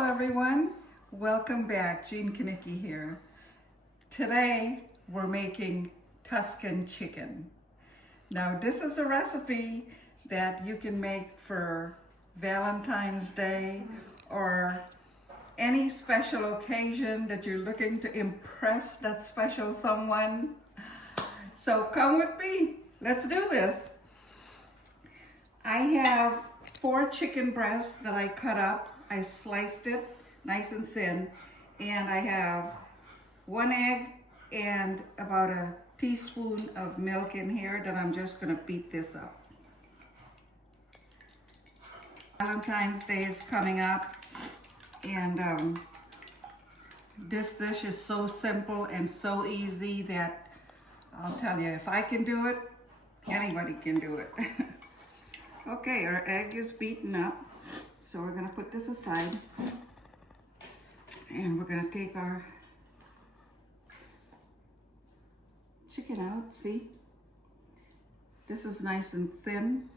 Hello everyone, welcome back. Jean Kanicki here. Today we're making Tuscan chicken. Now this is a recipe that you can make for Valentine's Day or any special occasion that you're looking to impress that special someone. So come with me, let's do this. I have 4 chicken breasts that I cut up. I sliced it nice and thin, and I have 1 egg and about a teaspoon of milk in here that I'm just gonna beat this up. Valentine's Day is coming up, and this dish is so simple and so easy that I'll tell you, if I can do it, anybody can do it. Okay, our egg is beaten up, so we're gonna put this aside, and we're gonna take our chicken out. See, this is nice and thin,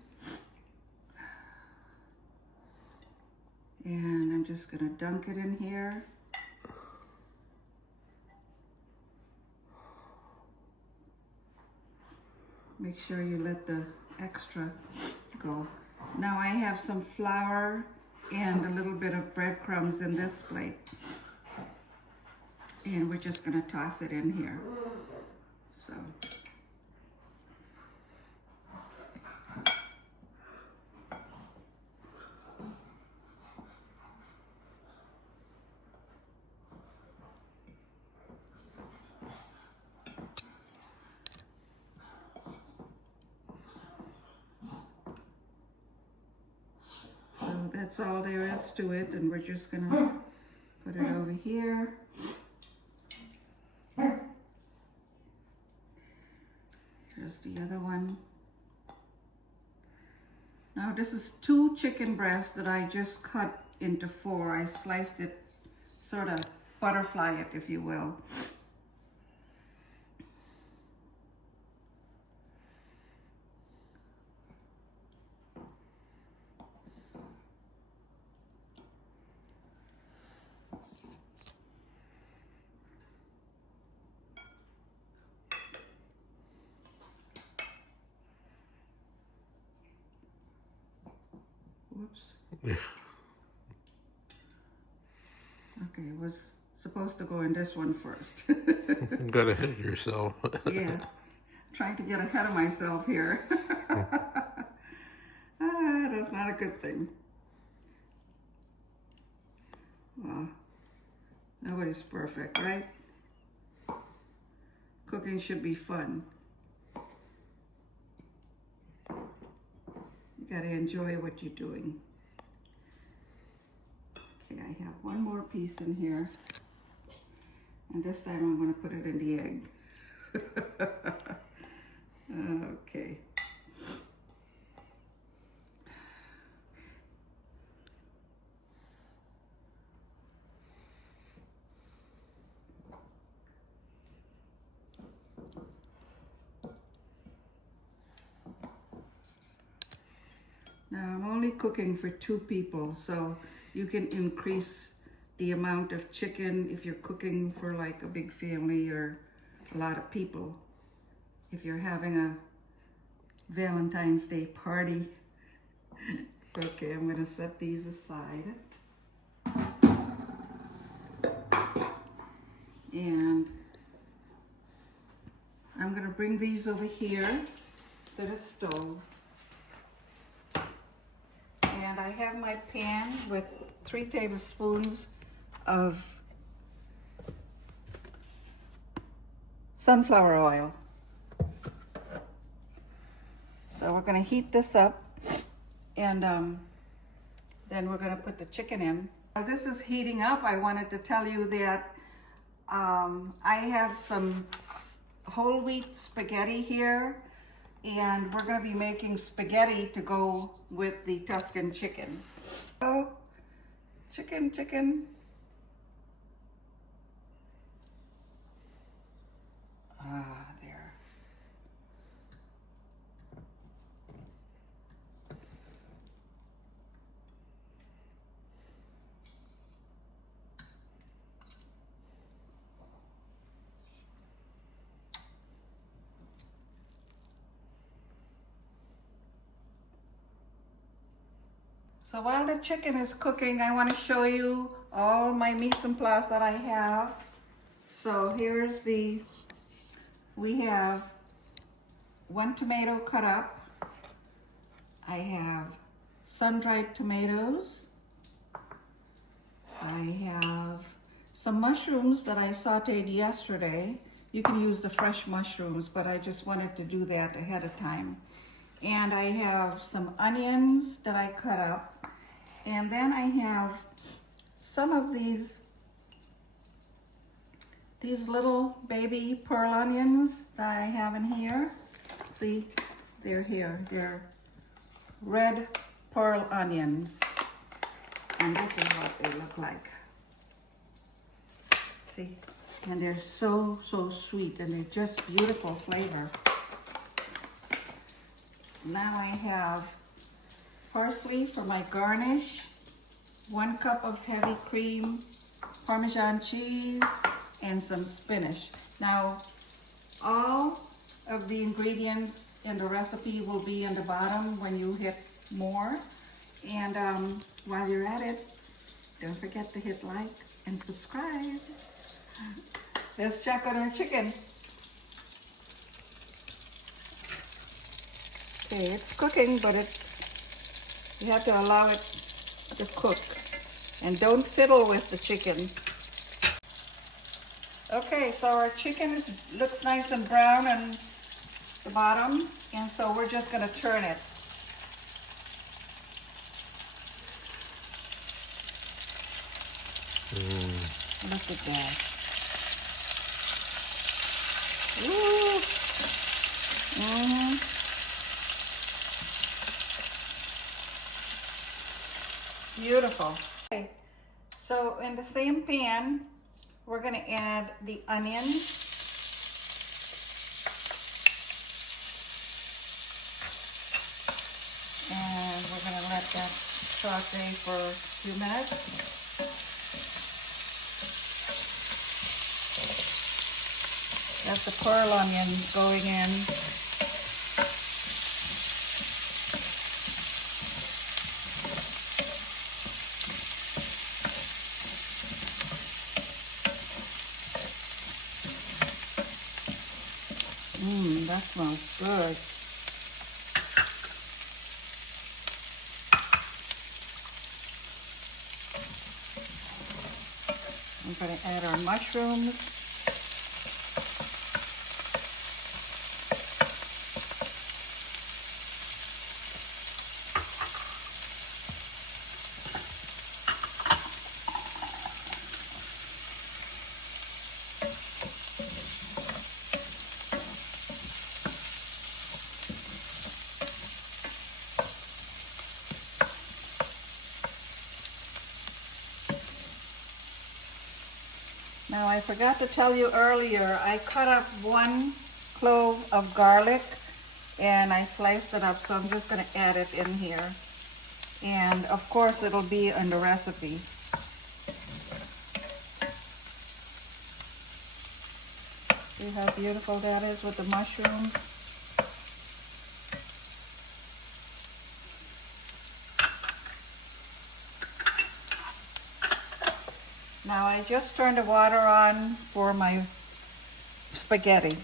and I'm just gonna dunk it in here. Make sure you let the extra go. Now I have some flour and a little bit of breadcrumbs in this plate, and we're just gonna toss it in here. So that's all there is to it, and we're just gonna put it over here. Here's the other one. Now this is 2 chicken breasts that I just cut into 4. I sliced it, sort of butterfly it, if you will. Whoops. Yeah. Okay, it was supposed to go in this one first. You gotta hit yourself. Yeah, trying to get ahead of myself here. That's not a good thing. Well, nobody's perfect, right? Cooking should be fun. You gotta enjoy what you're doing. Okay, I have one more piece in here, and this time I'm gonna put it in the egg. Okay. Now I'm only cooking for 2 people, so you can increase the amount of chicken if you're cooking for like a big family or a lot of people. If you're having a Valentine's Day party. Okay, I'm gonna set these aside. And I'm gonna bring these over here to the stove. And I have my pan with 3 tablespoons of sunflower oil. So we're going to heat this up, and then we're going to put the chicken in. While this is heating up, I wanted to tell you that I have some whole wheat spaghetti here, and we're going to be making spaghetti to go with the Tuscan chicken. So, chicken. There. So while the chicken is cooking, I want to show you all my mise en place that I have. So we have 1 tomato cut up. I have sun-dried tomatoes. I have some mushrooms that I sauteed yesterday. You can use the fresh mushrooms, but I just wanted to do that ahead of time. And I have some onions that I cut up. And then I have some of these little baby pearl onions that I have in here. See, they're here. They're red pearl onions. And this is what they look like. See? And they're so sweet, and they're just beautiful flavor. Now I have parsley for my garnish, 1 cup of heavy cream, Parmesan cheese, and some spinach. Now, all of the ingredients in the recipe will be in the bottom when you hit more. And while you're at it, don't forget to hit like and subscribe. Let's check on our chicken. Okay, it's cooking, but you have to allow it to cook. And don't fiddle with the chicken. Okay, so our chicken looks nice and brown on the bottom, and so we're just going to turn it. Look at that. Ooh. Beautiful. Okay, so in the same pan, we're going to add the onions. And we're going to let that saute for a few minutes. That's the pearl onion going in. That smells good. I'm going to add our mushrooms. Now I forgot to tell you earlier, I cut up 1 clove of garlic and I sliced it up, so I'm just going to add it in here. And of course it'll be in the recipe. See how beautiful that is with the mushrooms? Now I just turned the water on for my spaghetti.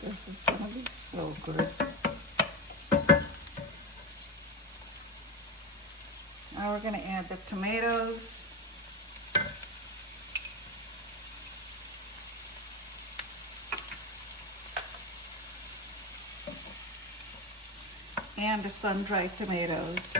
This is going to be so good. Now we're going to add the tomatoes. And the sun-dried tomatoes.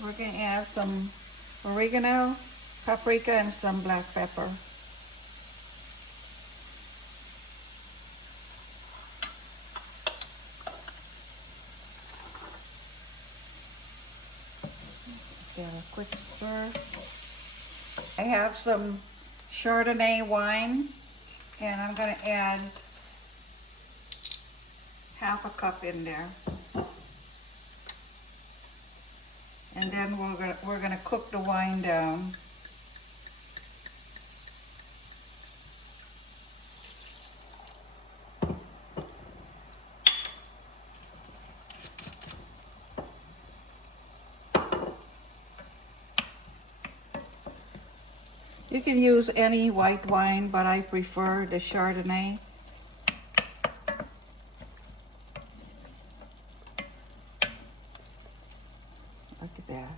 We're going to add some oregano, paprika, and some black pepper. Give a quick stir. I have some Chardonnay wine And I'm going to add half a cup in there. And then we're gonna cook the wine down. You can use any white wine, but I prefer the Chardonnay. Look at that.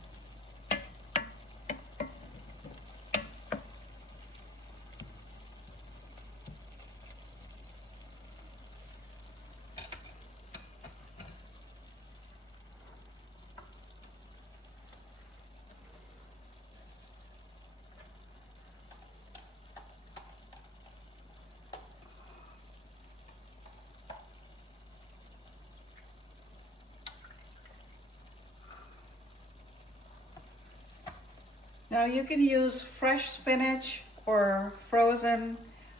Now you can use fresh spinach or frozen.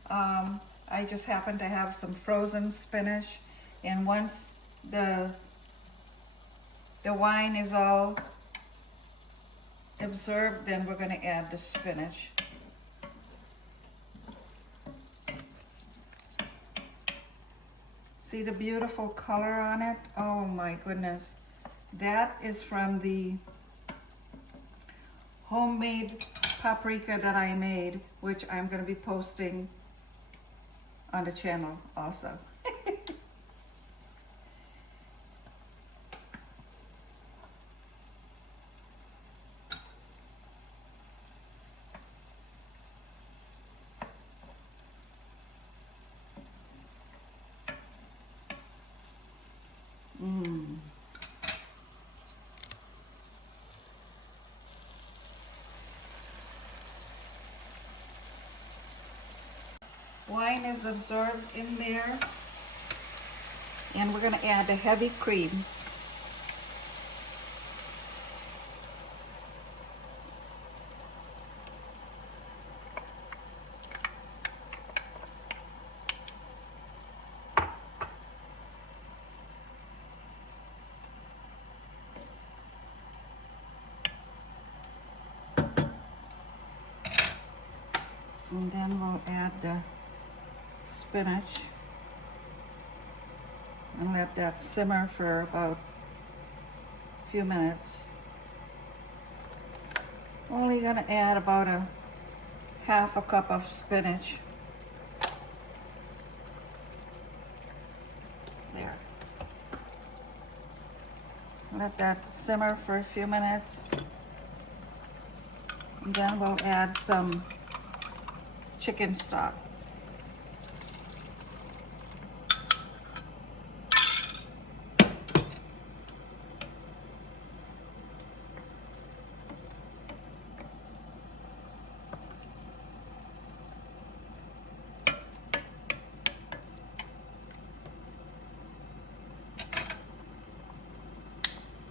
I just happen to have some frozen spinach, and once the wine is all absorbed, then we're going to add the spinach. See the beautiful color on it? Oh my goodness. That is from the homemade paprika that I made, which I'm going to be posting on the channel also. Wine is absorbed in there, and we're going to add the heavy cream. And then we'll add the spinach and let that simmer for about a few minutes. Only going to add about a half a cup of spinach. There. Let that simmer for a few minutes. And then we'll add some chicken stock.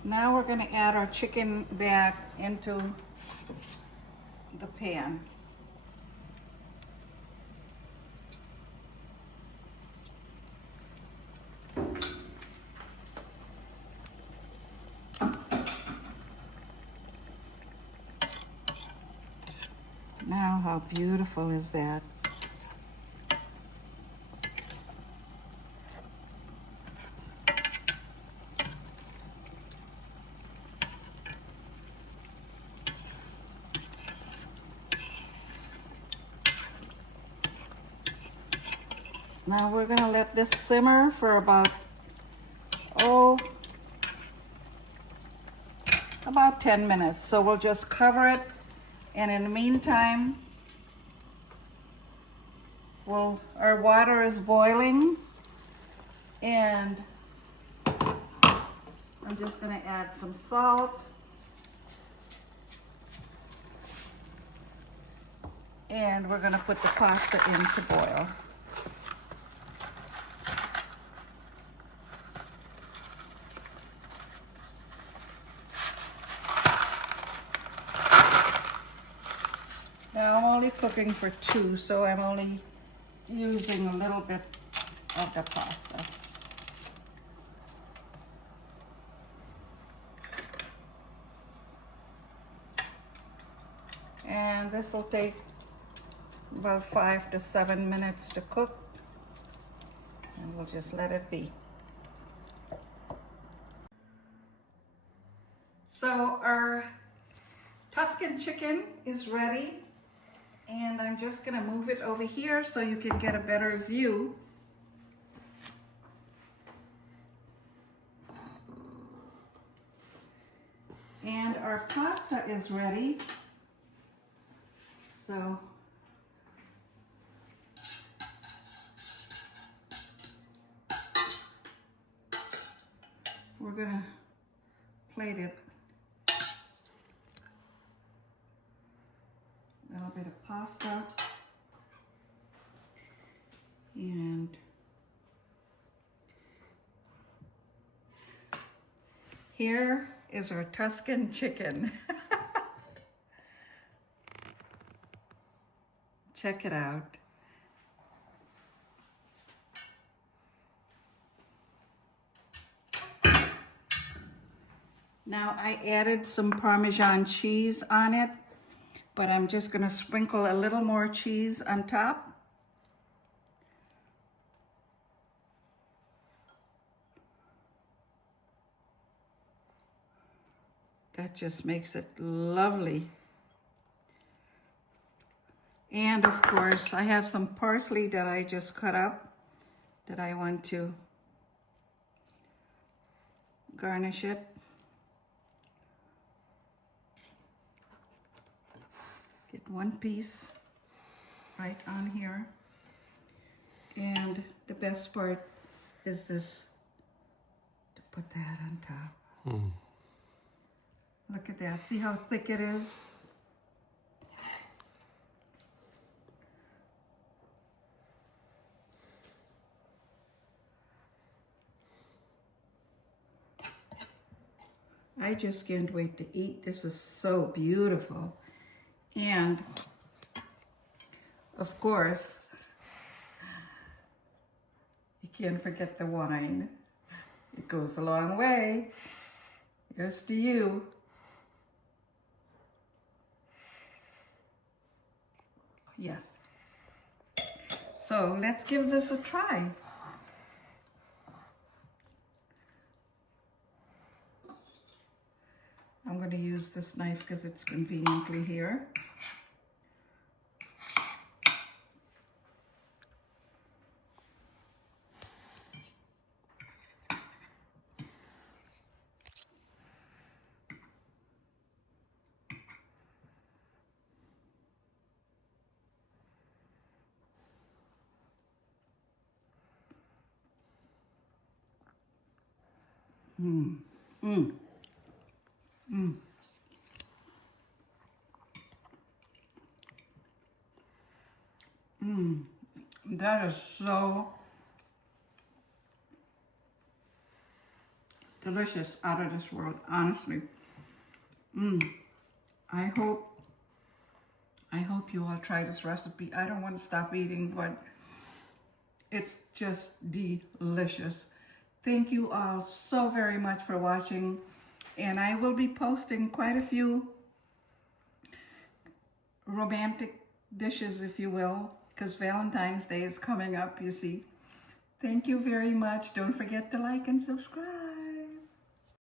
Now we're going to add our chicken back into the pan. Now how beautiful is that? Now we're going to let this simmer for about 10 minutes. So we'll just cover it, and in the meantime, our water is boiling, and I'm just going to add some salt. And we're going to put the pasta in to boil. Now I'm only cooking for two, so I'm only using a little bit of the pasta. And this will take about 5 to 7 minutes to cook. And we'll just let it be. So our Tuscan chicken is ready. And I'm just gonna move it over here so you can get a better view. And our pasta is ready. So we're gonna plate it. A little bit of pasta. And here is our Tuscan chicken. Check it out. Now I added some Parmesan cheese on it, but I'm just gonna sprinkle a little more cheese on top. That just makes it lovely. And of course, I have some parsley that I just cut up that I want to garnish it. Get one piece right on here. And the best part is this, to put that on top. Look at that, see how thick it is? I just can't wait to eat. This is so beautiful. And of course, you can't forget the wine. It goes a long way. Here's to you. Yes. So let's give this a try. I'm going to use this knife because it's conveniently here. That is so delicious, out of this world, honestly. I hope you all try this recipe. I don't want to stop eating, but it's just delicious. Thank you all so very much for watching, and I will be posting quite a few romantic dishes, if you will, because Valentine's Day is coming up, you see. Thank you very much. Don't forget to like and subscribe.